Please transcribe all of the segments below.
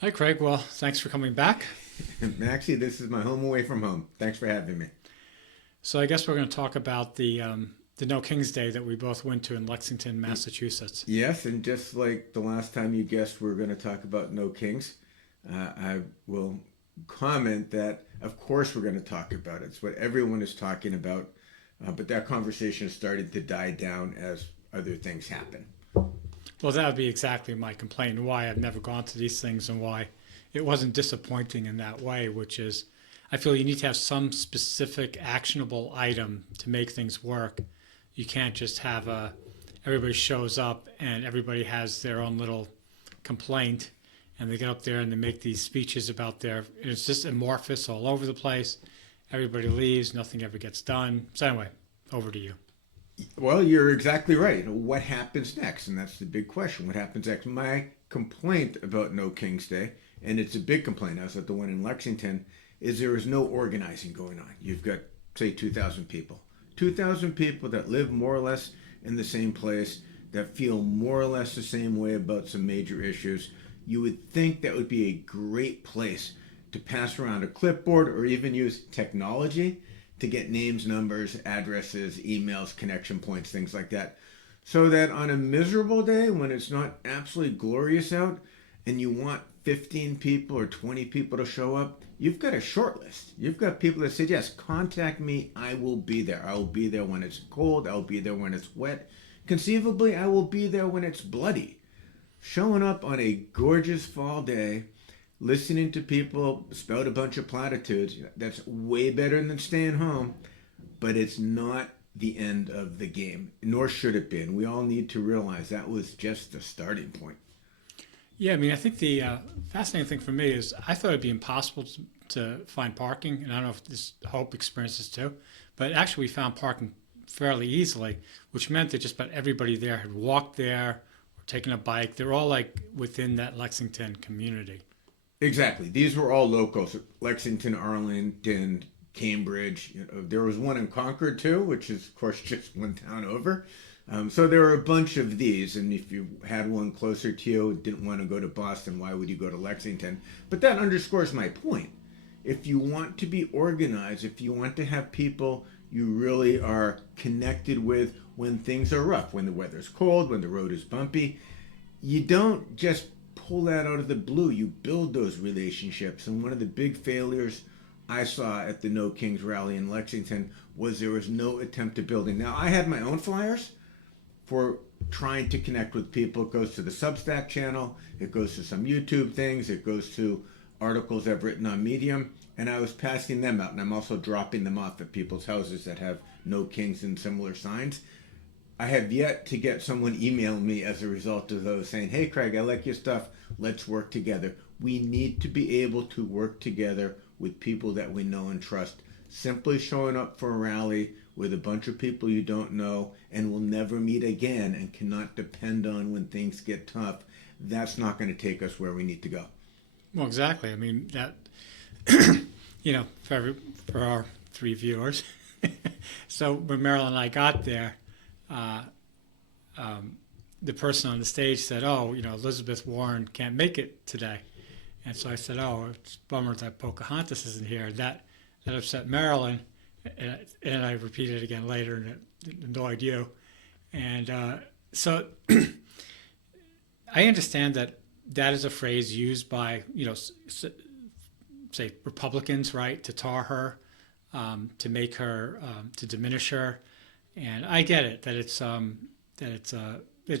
Hi, Craig. Well, thanks for coming back. Maxie, this is my home away from home. Thanks for having me. So I guess we're going to talk about the No Kings Day that we both went to in Lexington, Massachusetts. Yes, and just like the last time you guessed, we're going to talk about No Kings. I will comment that, of course, we're going to talk about it. It's what everyone is talking about, but that conversation started to die down as other things happen. Well, that would be exactly my complaint, and why I've never gone to these things, and why it wasn't disappointing in that way, which is I feel you need to have some specific actionable item to make things work. You can't just have everybody shows up and everybody has their own little complaint, and they get up there and they make these speeches about it's just amorphous all over the place. Everybody leaves, nothing ever gets done. So anyway, over to you. Well, you're exactly right. What happens next? And that's the big question. What happens next? My complaint about No King's Day, and it's a big complaint, I was at the one in Lexington, is there is no organizing going on. You've got, say, 2,000 people. 2,000 people that live more or less in the same place, that feel more or less the same way about some major issues. You would think that would be a great place to pass around a clipboard or even use technology to get names, numbers, addresses, emails, connection points, things like that. So that on a miserable day when it's not absolutely glorious out and you want 15 people or 20 people to show up, you've got a short list. You've got people that say, yes, contact me. I will be there. I will be there when it's cold. I'll be there when it's wet. Conceivably, I will be there when it's bloody. Showing up on a gorgeous fall day, listening to people spout a bunch of platitudes, that's way better than staying home, but it's not the end of the game, nor should it be. And we all need to realize that was just the starting point. Yeah, I mean, I think the fascinating thing for me is I thought it'd be impossible to find parking, and I don't know if this Hope experiences too, but actually we found parking fairly easily, which meant that just about everybody there had walked there or taken a bike. They're all like within that Lexington community. Exactly. These were all locals: Lexington, Arlington, Cambridge. There was one in Concord too, which is, of course, just one town over. So there are a bunch of these, and if you had one closer to you, didn't want to go to Boston, why would you go to Lexington? But that underscores my point. If you want to be organized, if you want to have people you really are connected with when things are rough, when the weather's cold, when the road is bumpy, you don't just pull that out of the blue. You build those relationships. And one of the big failures I saw at the No Kings rally in Lexington was there was no attempt to building. Now, I had my own flyers for trying to connect with people. It goes to the Substack channel, it goes to some YouTube things, it goes to articles I've written on Medium, and I was passing them out. And I'm also dropping them off at people's houses that have No Kings and similar signs. I have yet to get someone email me as a result of those saying, hey, Craig, I like your stuff. Let's work together. We need to be able to work together with people that we know and trust. Simply showing up for a rally with a bunch of people you don't know and will never meet again and cannot depend on when things get tough, that's not going to take us where we need to go. Well, exactly. I mean that for our three viewers. So when Marilyn and I got there, uh, the person on the stage said, "Oh, Elizabeth Warren can't make it today," and so I said, "Oh, it's a bummer that Pocahontas isn't here." That upset Marilyn, and I repeated it again later, and it annoyed you. And so I understand that that is a phrase used by say Republicans, right, to tar her, to make her, to diminish her, and I get it that it's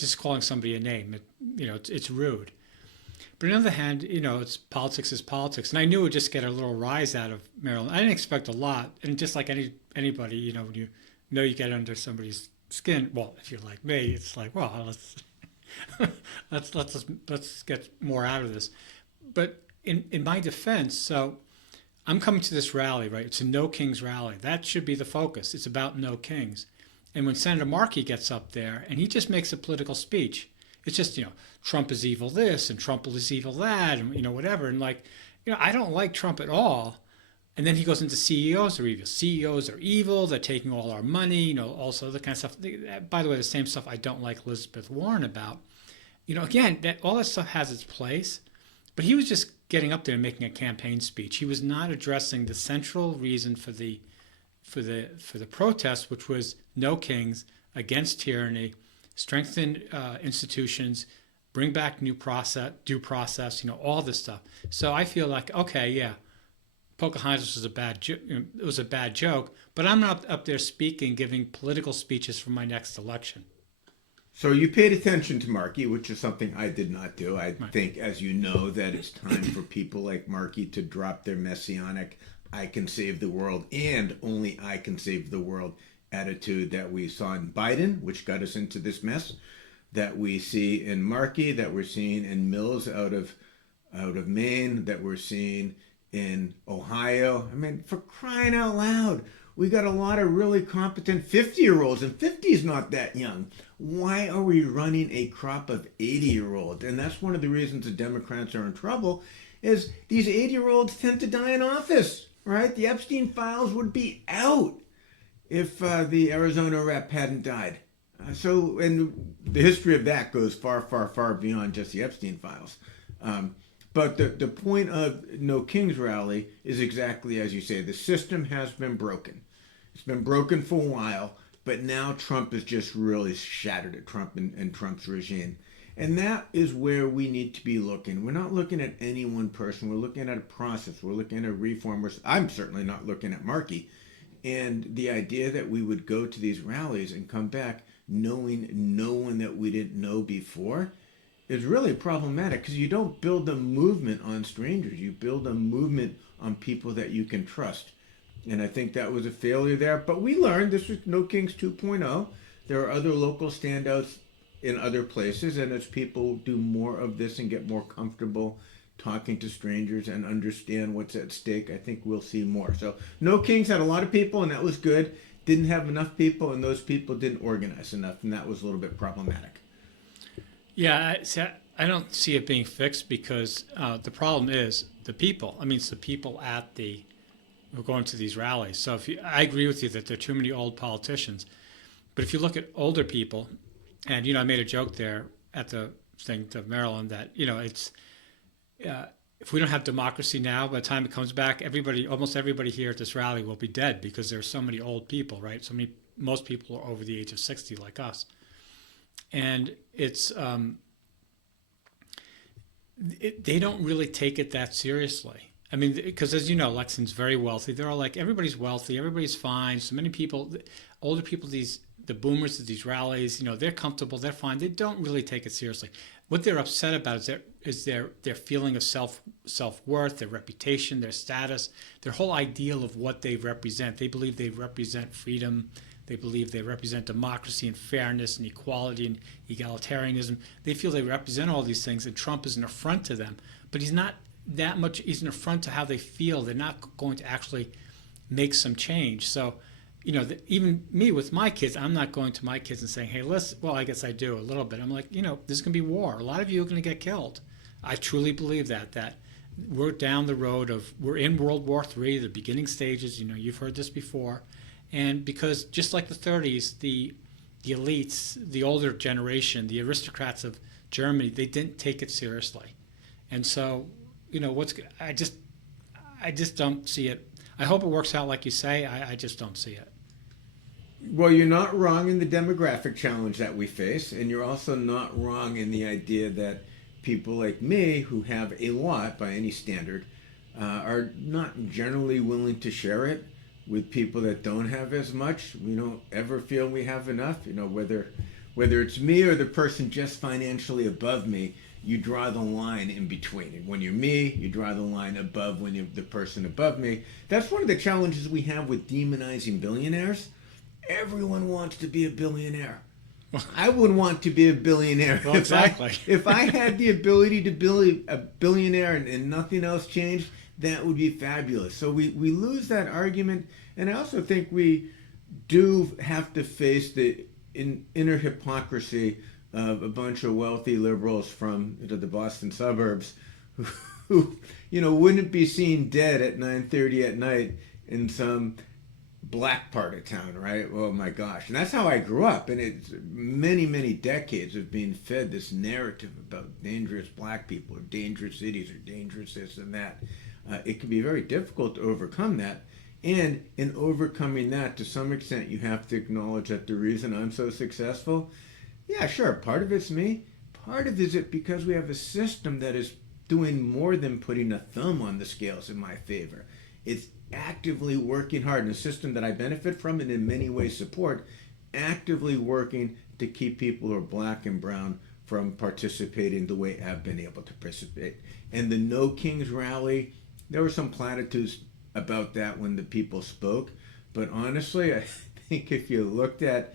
just calling somebody a name. It's rude. But on the other hand, it's politics is politics, and I knew it would just get a little rise out of Maryland. I didn't expect a lot, and just like anybody, when you know you get under somebody's skin. Well, if you're like me, it's like, well, let's get more out of this. But in my defense, so I'm coming to this rally, right? It's a No Kings rally. That should be the focus. It's about No Kings. And when Senator Markey gets up there and he just makes a political speech, it's just, Trump is evil this and Trump is evil that and, whatever. And like, I don't like Trump at all. And then he goes into CEOs are evil. CEOs are evil. They're taking all our money, also the kind of stuff. By the way, the same stuff I don't like Elizabeth Warren about. Again, all that stuff has its place. But he was just getting up there and making a campaign speech. He was not addressing the central reason for the protest, which was no kings, against tyranny, strengthen institutions, bring back due process, all this stuff. So I feel like, okay, yeah, Pocahontas was it was a bad joke, but I'm not up there speaking, giving political speeches for my next election. So you paid attention to Markey, which is something I did not do. I Right. think, as you know, that it's time for people like Markey to drop their messianic, I can save the world and only I can save the world attitude that we saw in Biden, which got us into this mess, that we see in Markey, that we're seeing in Mills out of Maine, that we're seeing in Ohio. I mean, for crying out loud, we got a lot of really competent 50-year-olds, and 50 is not that young. Why are we running a crop of 80-year-olds? And that's one of the reasons the Democrats are in trouble, is these 80-year-olds tend to die in office, right? The Epstein files would be out if the Arizona rep hadn't died. And the history of that goes far, far, far beyond just the Epstein files. But the point of No Kings Rally is exactly as you say. The system has been broken. It's been broken for a while, but now Trump has just really shattered it, Trump and Trump's regime. And that is where we need to be looking. We're not looking at any one person. We're looking at a process. We're looking at reform. I'm certainly not looking at Markey. And the idea that we would go to these rallies and come back knowing no one that we didn't know before is really problematic, because you don't build a movement on strangers. You build a movement on people that you can trust. And I think that was a failure there. But we learned this was No Kings 2.0. There are other local standouts in other places. And as people do more of this and get more comfortable talking to strangers and understand what's at stake, I think we'll see more. So No Kings had a lot of people, and that was good. Didn't have enough people, and those people didn't organize enough. And that was a little bit problematic. Yeah, I don't see it being fixed, because the problem is the people. I mean, it's the people who are going to these rallies. So I agree with you that there are too many old politicians. But if you look at older people, and, I made a joke there at the thing to Maryland that, it's if we don't have democracy now, by the time it comes back, almost everybody here at this rally will be dead, because there's so many old people, right? Most people are over the age of 60 like us. And it's they don't really take it that seriously. I mean, because as you know, Lexington's very wealthy. They're all like, everybody's wealthy, everybody's fine. So many people, older people, the boomers at these rallies, they're comfortable, they're fine. They don't really take it seriously. What they're upset about is their feeling of self-worth, their reputation, their status, their whole ideal of what they represent. They believe they represent freedom. They believe they represent democracy and fairness and equality and egalitarianism. They feel they represent all these things, and Trump is an affront to them. But he's not that much. He's an affront to how they feel. They're not going to actually make some change. So, even me with my kids, I'm not going to my kids and saying, hey, well, I guess I do a little bit. I'm like, there's going to be war. A lot of you are going to get killed. I truly believe that we're down the road we're in World War III, the beginning stages. You've heard this before. And because just like the 30s, the elites, the older generation, the aristocrats of Germany, they didn't take it seriously. And so, I just don't see it. I hope it works out like you say. I just don't see it. Well, you're not wrong in the demographic challenge that we face, and you're also not wrong in the idea that people like me, who have a lot by any standard, are not generally willing to share it with people that don't have as much. We don't ever feel we have enough. Whether it's me or the person just financially above me, you draw the line in between. And when you're me, you draw the line above when you're the person above me. That's one of the challenges we have with demonizing billionaires. Everyone wants to be a billionaire. I would want to be a billionaire. Well, exactly. If I had the ability to be a billionaire and nothing else changed, that would be fabulous. So we lose that argument. And I also think we do have to face the inner hypocrisy of a bunch of wealthy liberals from the Boston suburbs who wouldn't be seen dead at 9:30 at night in some black part of town, right? Oh my gosh. And that's how I grew up. And it's many, many decades of being fed this narrative about dangerous black people or dangerous cities or dangerous this and that. It can be very difficult to overcome that. And in overcoming that, to some extent, you have to acknowledge that the reason I'm so successful, yeah, sure, part of it's me. Part of it is it because we have a system that is doing more than putting a thumb on the scales in my favor. It's actively working hard in a system that I benefit from and in many ways support, actively working to keep people who are black and brown from participating the way I've been able to participate. And the No Kings rally, there were some platitudes about that when the people spoke, but honestly, I think if you looked at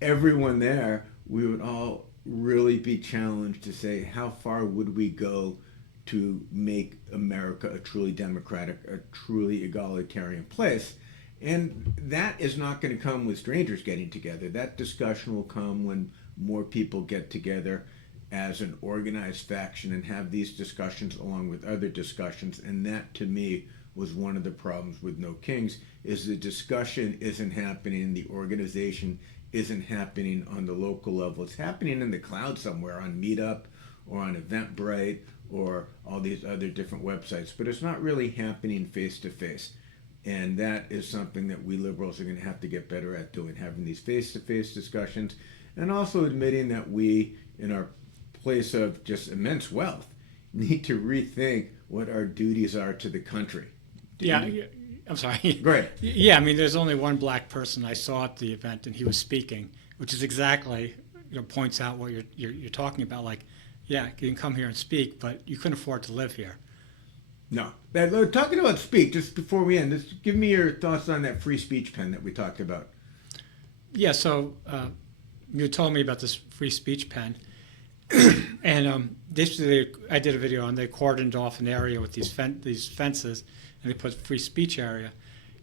everyone there, we would all really be challenged to say, how far would we go to make America a truly democratic, a truly egalitarian place? And that is not going to come with strangers getting together. That discussion will come when more people get together as an organized faction and have these discussions along with other discussions. And that, to me, was one of the problems with No Kings, is the discussion isn't happening, the organization isn't happening on the local level. It's happening in the cloud somewhere on Meetup or on Eventbrite or all these other different websites, but it's not really happening face to face. And that is something that we liberals are going to have to get better at doing, having these face to face discussions, and also admitting that we, in our place of just immense wealth, need to rethink what our duties are to the country. Yeah, I'm sorry. Go ahead. Yeah, I mean, there's only one black person I saw at the event, and he was speaking, which is exactly, points out what you're talking about. Like, yeah, you can come here and speak, but you couldn't afford to live here. No. Talking about speak, just before we end, just give me your thoughts on that free speech pen that we talked about. Yeah, so you told me about this free speech pen, and I did a video on, they cordoned off an area with these fences, and they put free speech area.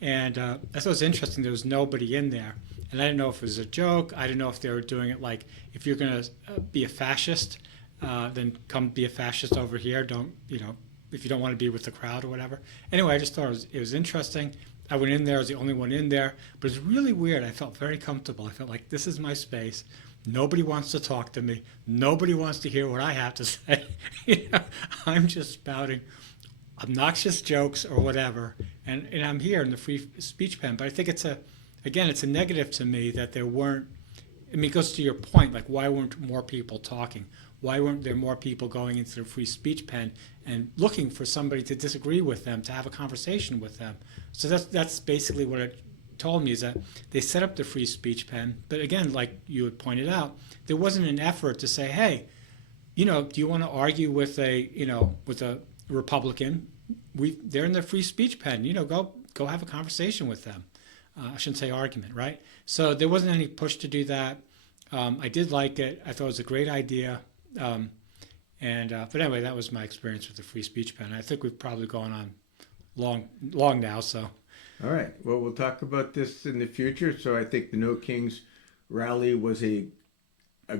And I thought it was interesting, there was nobody in there. And I didn't know if it was a joke. I didn't know if they were doing it like, if you're going to be a fascist, then come be a fascist over here. Don't, if you don't want to be with the crowd or whatever. Anyway, I just thought it was interesting. I went in there, I was the only one in there. But it's really weird. I felt very comfortable. I felt like this is my space. Nobody wants to talk to me. Nobody wants to hear what I have to say. I'm just spouting obnoxious jokes or whatever, and I'm here in the free speech pen. But I think it's a negative to me that there weren't. I mean, it goes to your point, like why weren't more people talking? Why weren't there more people going into the free speech pen and looking for somebody to disagree with them, to have a conversation with them? So that's basically what it told me, is that they set up the free speech pen, but again, like you had pointed out, there wasn't an effort to say, hey, do you want to argue with a Republican? They're in the free speech pen. Go have a conversation with them. I shouldn't say argument, right? So there wasn't any push to do that. I did like it. I thought it was a great idea. But anyway, that was my experience with the free speech pen. I think we've probably gone on long now. So. All right. Well, we'll talk about this in the future. So I think the No Kings rally was a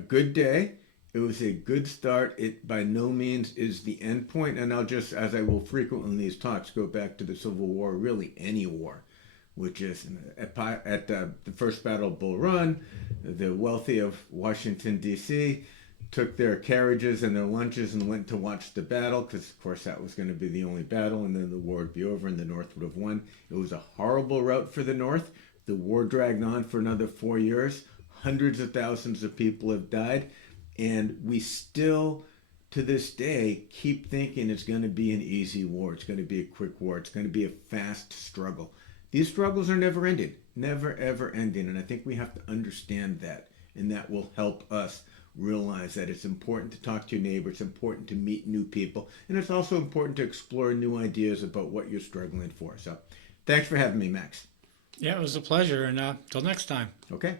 good day. It was a good start. It by no means is the end point. And I'll just, as I will frequently in these talks, go back to the Civil War, really any war, which is at the First Battle of Bull Run, the wealthy of Washington, D.C., took their carriages and their lunches and went to watch the battle, because, of course, that was going to be the only battle, and then the war would be over and the North would have won. It was a horrible rout for the North. The war dragged on for another 4 years. Hundreds of thousands of people have died. And we still, to this day, keep thinking it's going to be an easy war. It's going to be a quick war. It's going to be a fast struggle. These struggles are never ending, never, ever ending. And I think we have to understand that. And that will help us realize that it's important to talk to your neighbor. It's important to meet new people. And it's also important to explore new ideas about what you're struggling for. So thanks for having me, Max. Yeah, it was a pleasure. And till next time. Okay.